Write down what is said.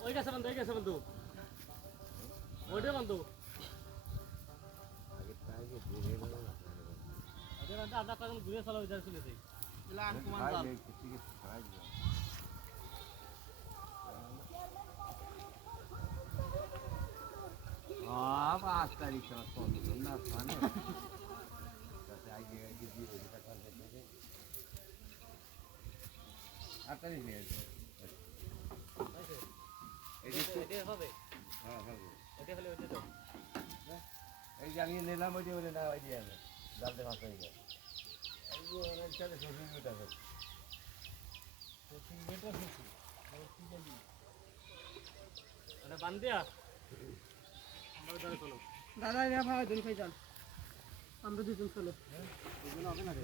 ওই গেছে বন্ধু ওইটা বন্ধু আপনার কখন ঘুরে চলা ওই চলেছে পাঁচ তারিখ না আট তারিখ হবে হ্যাঁ হ্যাঁ ওইটা হলে ওইটা দাও এই যে আমি নিলাম ওই যে বলে না ওই দিয়ে জালতে মাছ হয়ে যায় এই যে অনেক সাথে শ্বশুর মেটা হচ্ছে বান্ধিয়া আমরা চলো দাদা ভাই দুজন খাই যান আমরা দুজন চলো দুজন হবে না রে